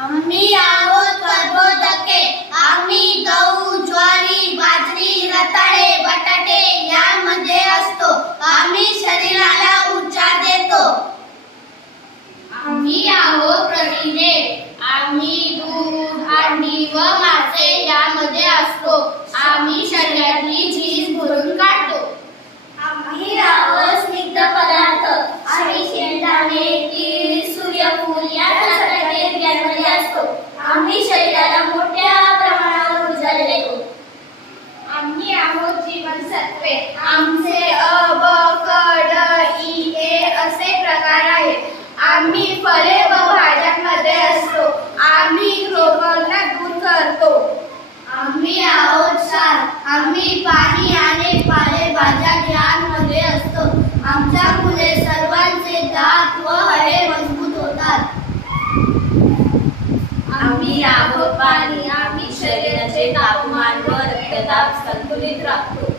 आम्ही आहोत कर्बोदके आम्ही गहू ज्वारी बाजरी रताळे बटाटे यामध्ये असतो. आम्ही शरीराला ऊर्जा देतो. आम्ही आहोत प्रथिने आम्ही फळे व भाज्यांमध्ये असतो. आम्ही रोगांना दूर करतो आम्ही आहोत सार. आम्ही पाणी आणि पालेभाज्या यांमध्ये असतो. आमच्या मुले सर्वांचे दात व हाडे मजबूत होतात. आम्ही आहोत पाणी. आम्ही शरीराचे तापमान व रक्तदाब संतुलित राखतो.